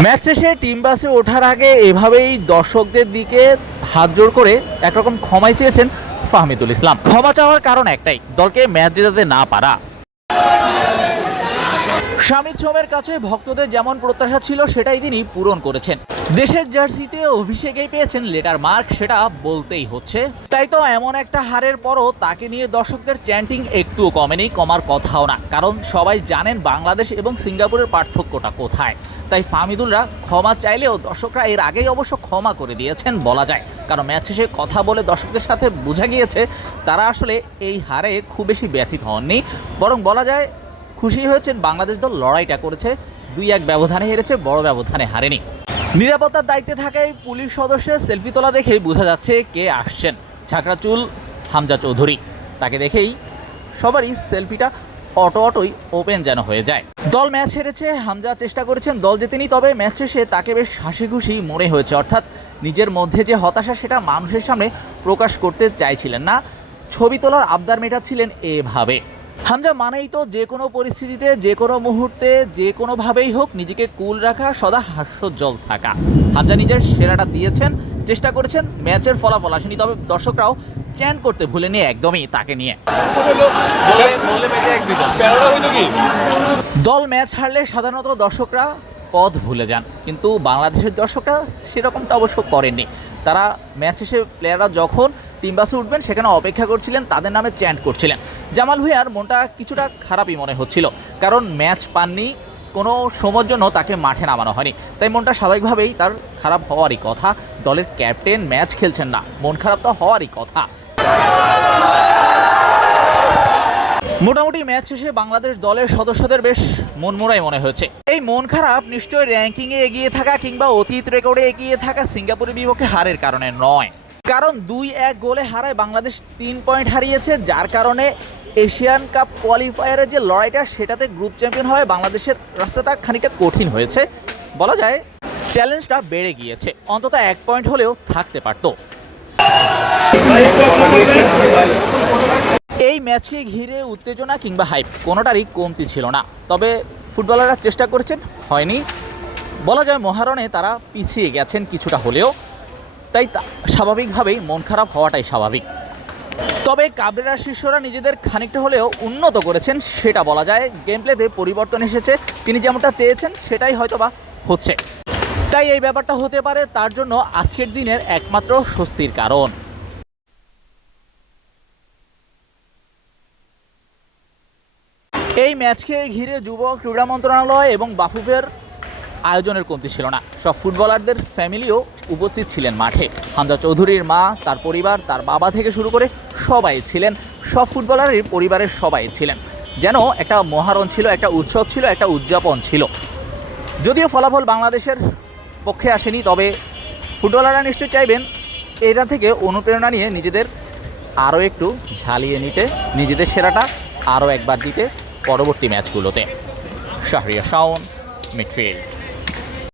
Match শেষে team বাসে ওঠার আগে এভাবেই দর্শকদের দিকে হাত জোর করে একরকম ক্ষমাই চেয়েছেন ফাহমিদুল ইসলাম। ক্ষমা চাওয়ার কারণ একটাই, দলকে ম্যাচ জেতাতে না পারা। স্বামী শ্রমের কাছে ভক্তদের যেমন প্রত্যাশা ছিল, সেটাই তিনি পূরণ করেছেন। দেশের জার্সিতে অভিষেকেই পেয়েছেন লেটার মার্ক, সেটা বলতেই হচ্ছে। তাই তো এমন একটা হারের পরও তাকে নিয়ে দর্শকদের চ্যান্টিং একটুও কমেনি, কমার কথাও না। কারণ সবাই জানেন বাংলাদেশ এবং সিঙ্গাপুরের পার্থক্যটা কোথায়। তাই ফামিদুলরা ক্ষমা চাইলেও দর্শকরা এর আগেই অবশ্য ক্ষমা করে দিয়েছেন বলা যায়। কারণ ম্যাচ শেষে কথা বলে দর্শকদের সাথে বোঝা গিয়েছে, তারা আসলে এই হারে খুব বেশি ব্যথিত হননি। বরং বলা যায় খুশি হয়েছেন বাংলাদেশ দল, লড়াইটা করেছে, দুই এক ব্যবধানে হেরেছে, বড় ব্যবধানে হারেনি। নিরাপত্তার দায়িত্বে থাকায় পুলিশ সদস্যের সেলফি তোলা দেখেই বোঝা যাচ্ছে কে আসছেন। ঝাঁকড়াচুল, হামজা চৌধুরী। তাকে দেখেই সবারই সেলফিটা অটো অটোই ওপেন যেন হয়ে যায়। দল ম্যাচ হেরেছে, হামজা চেষ্টা করেছেন দল জেতেনি তবে ম্যাচ শেষে তাকে বেশ হাসি খুশি মনে হয়েছে। অর্থাৎ নিজের মধ্যে যে হতাশা, সেটা মানুষের সামনে প্রকাশ করতে চাইছিলেন না। ছবি তোলার আবদার মেটাচ্ছিলেন এভাবে। হামজা মানেই তো যে কোনো পরিস্থিতিতে, যে কোনো মুহূর্তে, যে কোনোভাবেই হোক নিজেকে কুল রাখা, সদা হাস্যোজ্জ্বল থাকা। হামজা নিজের সেরাটা দিয়েছেন, চেষ্টা করেছেন, ম্যাচের ফলাফল আসেনি, তবে দর্শকরাও চ্যান করতে ভুলেনি একদমই তাকে নিয়ে। দল ম্যাচ হারলে সাধারণত দর্শকরা পথ ভুলে যান, কিন্তু বাংলাদেশের দর্শকরা সেরকমটা অবশ্য করেননি। তারা ম্যাচ শেষে প্লেয়াররা যখন টিম বাসে উঠবেন, সেখানে অপেক্ষা করছিলেন, তাদের নামে চ্যান্ট করছিলেন। জামাল ভুঁইয়ার মনটা কিছুটা খারাপই মনে হচ্ছিল, কারণ ম্যাচ পাননি, কোনো সময়ের জন্য তাকে মাঠে নামানো হয়নি। তাই মনটা স্বাভাবিকভাবেই তার খারাপ হওয়ারই কথা, দলের ক্যাপ্টেন ম্যাচ খেলছেন না, মন খারাপ তো হওয়ারই কথা। মোটামুটি ম্যাচ শেষে বাংলাদেশ দলের সদস্যদের বেশ মনমোড়াই মনে হয়েছে। এই মন খারাপ নিশ্চয়ই র্যাঙ্কিংয়ে এগিয়ে থাকা কিংবা অতীত রেকর্ডে এগিয়ে থাকা সিঙ্গাপুরের বিপক্ষে হারের কারণে নয়। কারণ দুই এক গোলে হারায় বাংলাদেশ তিন পয়েন্ট হারিয়েছে, যার কারণে এশিয়ান কাপ কোয়ালিফায়ারের যে লড়াইটা, সেটাতে গ্রুপ চ্যাম্পিয়ন হয় বাংলাদেশের রাস্তাটা খানিকটা কঠিন হয়েছে। বলা যায় চ্যালেঞ্জটা বেড়ে গিয়েছে। অন্তত এক পয়েন্ট হলেও থাকতে পারতো। এই ম্যাচকে ঘিরে উত্তেজনা কিংবা হাইপ কোনোটারই কমতি ছিল না। তবে ফুটবলাররা চেষ্টা করেছেন, হয়নি। বলা যায় মহারণে তারা পিছিয়ে গেছেন কিছুটা হলেও। তাই স্বাভাবিকভাবেই মন খারাপ হওয়াটাই স্বাভাবিক। তবে কাবরেরা শিষ্যরা নিজেদের খানিকটা হলেও উন্নত করেছেন, সেটা বলা যায়। গেম প্লেতে পরিবর্তন এসেছে। তিনি যেমনটা চেয়েছেন, সেটাই হয়তোবা হচ্ছে। তাই এই ব্যাপারটা হতে পারে, তার জন্য আজকের দিনের একমাত্র স্বস্তির কারণ। এই ম্যাচকে ঘিরে যুবক ক্রীড়া মন্ত্রণালয় এবং বাফুফের আয়োজনের কমতি ছিল না। সব ফুটবলারদের ফ্যামিলিও উপস্থিত ছিলেন মাঠে। হামজা চৌধুরীর মা, তার পরিবার, তার বাবা থেকে শুরু করে সবাই ছিলেন। সব ফুটবলারের পরিবারের সবাই ছিলেন। যেন একটা মহারণ ছিল, একটা উৎসব ছিল, একটা উদযাপন ছিল। যদিও ফলাফল বাংলাদেশের পক্ষে আসেনি, তবে ফুটবলাররা নিশ্চয়ই চাইবেন এটা থেকে অনুপ্রেরণা নিয়ে নিজেদের আরও একটু ঝালিয়ে নিতে, নিজেদের সেরাটা আরও একবার দিতে। পরবর্তী ম্যাচগুলোতে। শাহরিয়া শাওন মিডফিল্ড